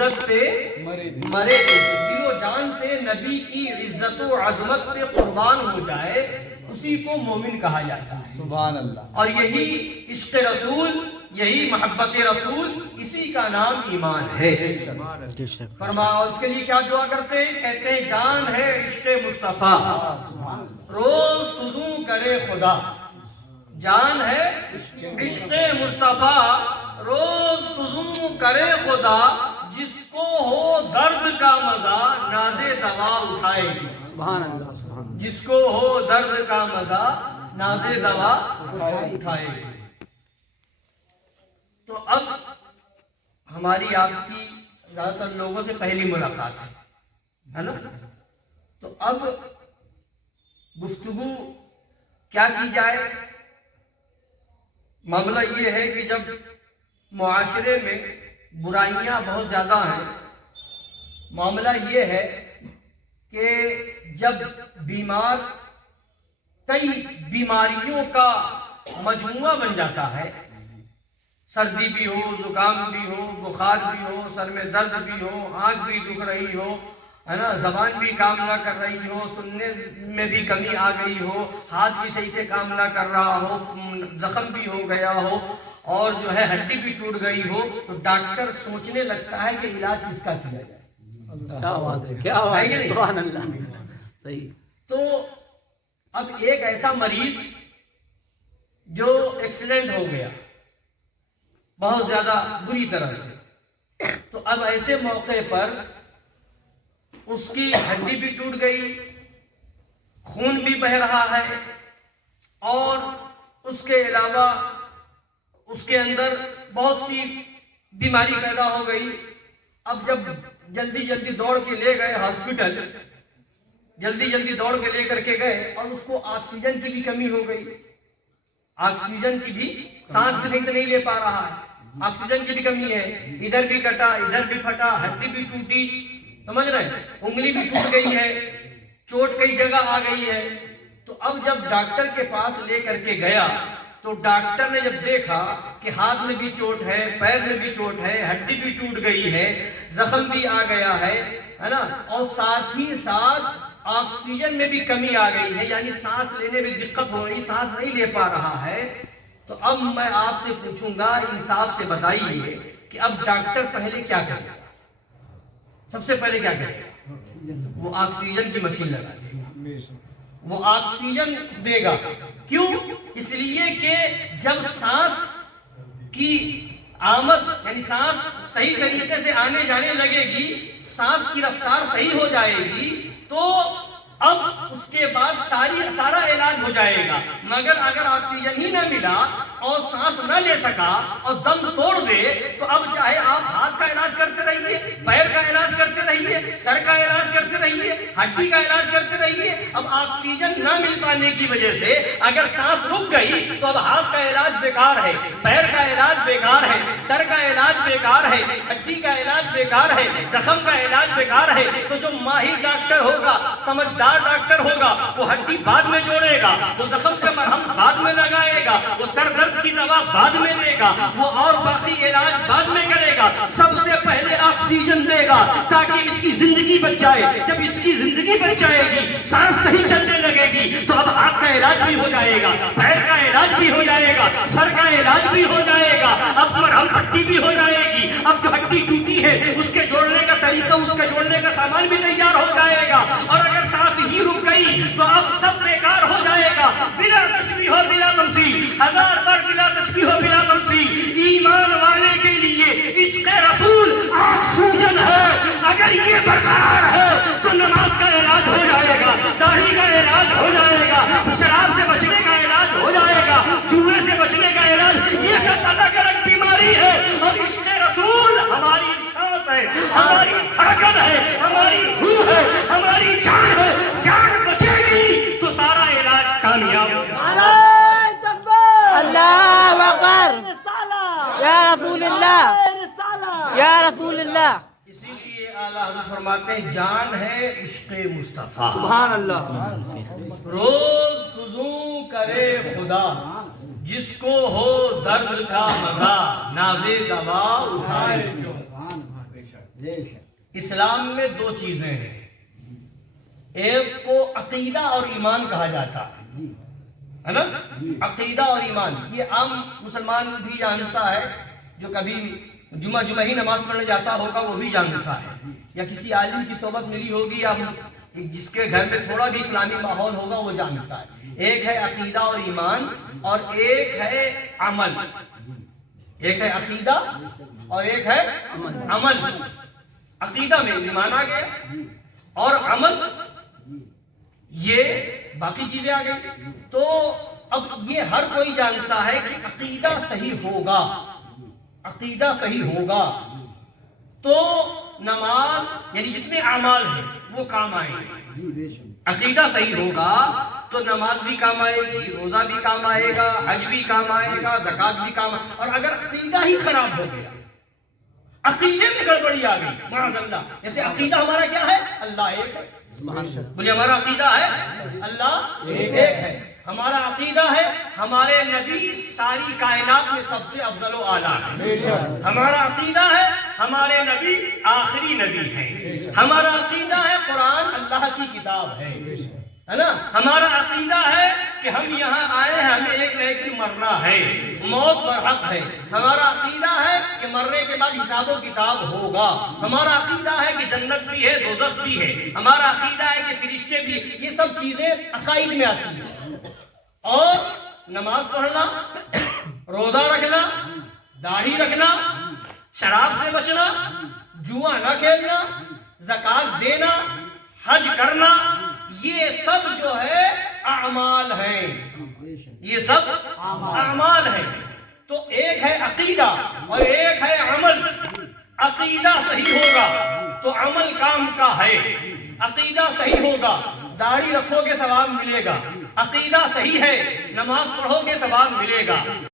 عزت پہ مرے دل و جان سے نبی کی عزت و عظمت پہ قربان ہو جائے اسی کو مومن کہا جاتا ہے. سبحان اللہ. اور یہی عشق رسول، یہی محبت رسول، اسی کا نام ایمان ہے. فرمایا اس کے لیے کیا دعا کرتے ہیں؟ کہتے ہیں جان ہے عشق مصطفیٰ روز فزوں کرے خدا. جان ہے عشق مصطفیٰ روز فزوں کرے خدا، جس کو ہو درد کا مزہ ناز دوا اٹھائے گی. سبحان اللہ. سبحان جس کو ہو درد کا مزہ ناز دوا اٹھائے گی. تو اب ہماری آپ کی زیادہ تر لوگوں سے پہلی ملاقات ہے نا؟ تو اب گفتگو کیا کی جائے؟ معاملہ یہ ہے کہ جب معاشرے میں برائیاں بہت زیادہ ہیں، معاملہ یہ ہے کہ جب بیمار کئی بیماریوں کا مجموعہ بن جاتا ہے، سردی بھی ہو، زکام بھی ہو، بخار بھی ہو، سر میں درد بھی ہو، آنکھ بھی دکھ رہی ہو، ہے نا، زبان بھی کام نہ کر رہی ہو، سننے میں بھی کمی آ گئی ہو، ہاتھ بھی صحیح سے کام نہ کر رہا ہو، زخم بھی ہو گیا ہو، اور جو ہے ہڈی بھی ٹوٹ گئی ہو، تو ڈاکٹر سوچنے لگتا ہے کہ علاج کس کا کیا جائے. کیا بات ہے، کیا بات ہے. سبحان اللہ. صحیح. تو اب ایک ایسا مریض جو ایکسیڈنٹ ہو گیا بہت زیادہ بری طرح سے، تو اب ایسے موقع پر اس کی ہڈی بھی ٹوٹ گئی، خون بھی بہہ رہا ہے، اور اس کے علاوہ اس کے اندر بہت سی بیماری پیدا ہو گئی. اب جب جلدی جلدی دوڑ کے لے گئے ہاسپٹل، جلدی دوڑ کے لے کر کے گئے، اور اس کو آکسیجن کی بھی کمی ہو گئی. آکسیجن کی بھی، سانس بھی صحیح سے نہیں لے پا رہا ہے، آکسیجن کی بھی کمی ہے، ادھر بھی کٹا ادھر بھی پھٹا، ہڈی بھی ٹوٹی، سمجھ رہے ہیں، انگلی بھی ٹوٹ گئی ہے، چوٹ کئی جگہ آ گئی ہے. تو اب جب ڈاکٹر کے پاس لے کر کے گیا تو ڈاکٹر نے جب دیکھا کہ ہاتھ میں بھی چوٹ ہے، پیر میں بھی چوٹ ہے، ہڈی بھی ٹوٹ گئی ہے، زخم بھی آ گیا ہے نا، اور ساتھ ہی ساتھ آکسیجن میں بھی کمی آ گئی ہے، یعنی سانس لینے میں دقت ہو رہی، سانس نہیں لے پا رہا ہے. تو اب میں آپ سے پوچھوں گا، انصاف سے بتائیے کہ اب ڈاکٹر پہلے کیا کرے گا؟ سب سے پہلے کیا کرے گا؟ وہ آکسیجن کی مشین لگا دے گا، وہ آکسیجن دے گا. کیوں؟ اس لیے کہ جب سانس کی آمد، یعنی سانس صحیح طریقے سے آنے جانے لگے گی، سانس کی رفتار صحیح ہو جائے گی، تو اب اس کے بعد سارا علاج ہو جائے گا. مگر اگر آکسیجن ہی نہ ملا اور سانس نہ لے سکا اور دم توڑ دے، تو اب چاہے آپ ہاتھ کا علاج کرتے رہیے، پیر کا علاج کرتے رہیے، سر کا علاج کرتے رہیے، ہڈی کا علاج کرتے رہیے، اب آکسیجن نہ مل پانے کی وجہ سے اگر سانس رک گئی تو اب ہاتھ کا علاج بیکار ہے، پیر کا علاج بیکار ہے، سر کا علاج بیکار ہے، ہڈی کا علاج بیکار ہے، زخم کا علاج بیکار ہے. تو جو ماہر ڈاکٹر ہوگا، سمجھدار ڈاکٹر ہوگا، وہ ہڈی بعد میں جوڑے گا، وہ زخم پہ مرہم بعد میں لگائے گا، وہ سر درد کی دوا بعد میں دے گا، وہ اور باقی علاج بعد میں کرے گا. سب سے پہلے آکسیجن دے گا تاکہ اس کی زندگی بچ جائے. جب اس کی زندگی بچ جائے گی، سانس صحیح چلنے لگے گی، تو اب ہاتھ کا علاج بھی ہو جائے گا، پیر کا علاج بھی ہو جائے گا، سر کا علاج بھی ہو جائے گا، اب مرہم پٹی بھی ہو جائے گی. اب جو ہڈی ٹوٹی ہے اس کے جوڑنے کا طریقہ، اس کے جوڑنے کا سامان بھی تیار ہو جائے گا. اور اگر سانس ہی رک گئی تو اب سب بیکار ہو جائے گا. بلا تشبیہ و بلا تمثیل، ہزار بار بلا تشبیہ و بلا تمثیل، ایمان والے کے لیے عشق رسول آکسیجن ہے. اگر یہ برقرار ہے تو نماز کا علاج ہو جائے گا، داڑھی کا علاج ہو جائے گا، شراب سے بچنے کا علاج ہو جائے گا، جوئے سے بچنے کا علاج. یہ سب الگ الگ بیماری ہے، اور عشق رسول ہماری سانس ہے، ہماری دھڑکن ہے، ہماری روح ہے، ہماری جان ہے. جان بچے گی تو سارا علاج کامیاب ہوگا. اللہ اکبر، یا رسول اللہ، یا رسول اللہ. اسی لیے اعلیٰ حضرت فرماتے ہیں جان ہے عشق مصطفیٰ. سبحان اللہ. روز فزوں کرے خدا، جس کو ہو درد کا مزہ ناز دوا اٹھائے جو. اسلام میں دو چیزیں ہیں، ایک کو عقیدہ اور ایمان کہا جاتا ہے نا، عقیدہ اور ایمان یہ عام مسلمان بھی جانتا ہے، جو کبھی جمعہ ہی نماز پڑھنے جاتا ہوگا وہ بھی جانتا ہے، یا کسی عالم کی صحبت ملی ہوگی یا جس کے گھر میں تھوڑا بھی اسلامی ماحول ہوگا وہ جانتا ہے۔ ایک ہے عقیدہ اور ایمان اور ایک ہے عمل، ایک ہے عقیدہ اور ایک ہے عمل۔ عقیدہ میں ایمان آ گیا اور عمل یہ باقی چیزیں آ گئی۔ تو اب یہ ہر کوئی جانتا ہے کہ عقیدہ صحیح ہوگا، عقیدہ صحیح ہوگا تو نماز یعنی جتنے اعمال ہیں وہ کام آئیں گے۔ عقیدہ صحیح ہوگا تو نماز بھی کام آئے گی، روزہ بھی کام آئے گا، حج بھی کام آئے گا، زکوٰۃ بھی کام آئے گا۔ اور اگر عقیدہ ہی خراب ہو گیا، عقیدے میں گڑبڑی آ گئی معاذ اللہ، جیسے عقیدہ ہمارا کیا ہے؟ اللہ ایک ہے، بولے ہمارا عقیدہ ہے اللہ ایک ہے، ہمارا عقیدہ ہے ہمارے نبی ساری کائنات میں سب سے افضل و اعلیٰ ہے، ہمارا عقیدہ ہے ہمارے نبی آخری نبی ہیں، ہمارا عقیدہ ہے قرآن اللہ کی کتاب ہے نا، ہمارا عقیدہ ہے کہ ہم یہاں آئے ہیں ہمیں ایک نہ ایک دن مرنا ہے، موت برحق ہے، ہمارا عقیدہ ہے کہ مرنے کے بعد حساب و کتاب ہوگا، ہمارا عقیدہ ہے کہ جنت بھی ہے دوزخ بھی ہے، ہمارا عقیدہ ہے کہ فرشتے بھی، یہ سب چیزیں عقائد میں آتی ہیں۔ اور نماز پڑھنا، روزہ رکھنا، داڑھی رکھنا، شراب سے بچنا، جوا نہ کھیلنا، زکوٰۃ دینا، حج کرنا، یہ سب جو ہے اعمال ہیں، یہ سب اعمال ہیں۔ تو ایک ہے عقیدہ اور ایک ہے عمل۔ عقیدہ صحیح ہوگا تو عمل کام کا ہے، عقیدہ صحیح ہوگا داڑھی رکھو گے ثواب ملے گا، عقیدہ صحیح ہے نماز پڑھو گے ثواب ملے گا۔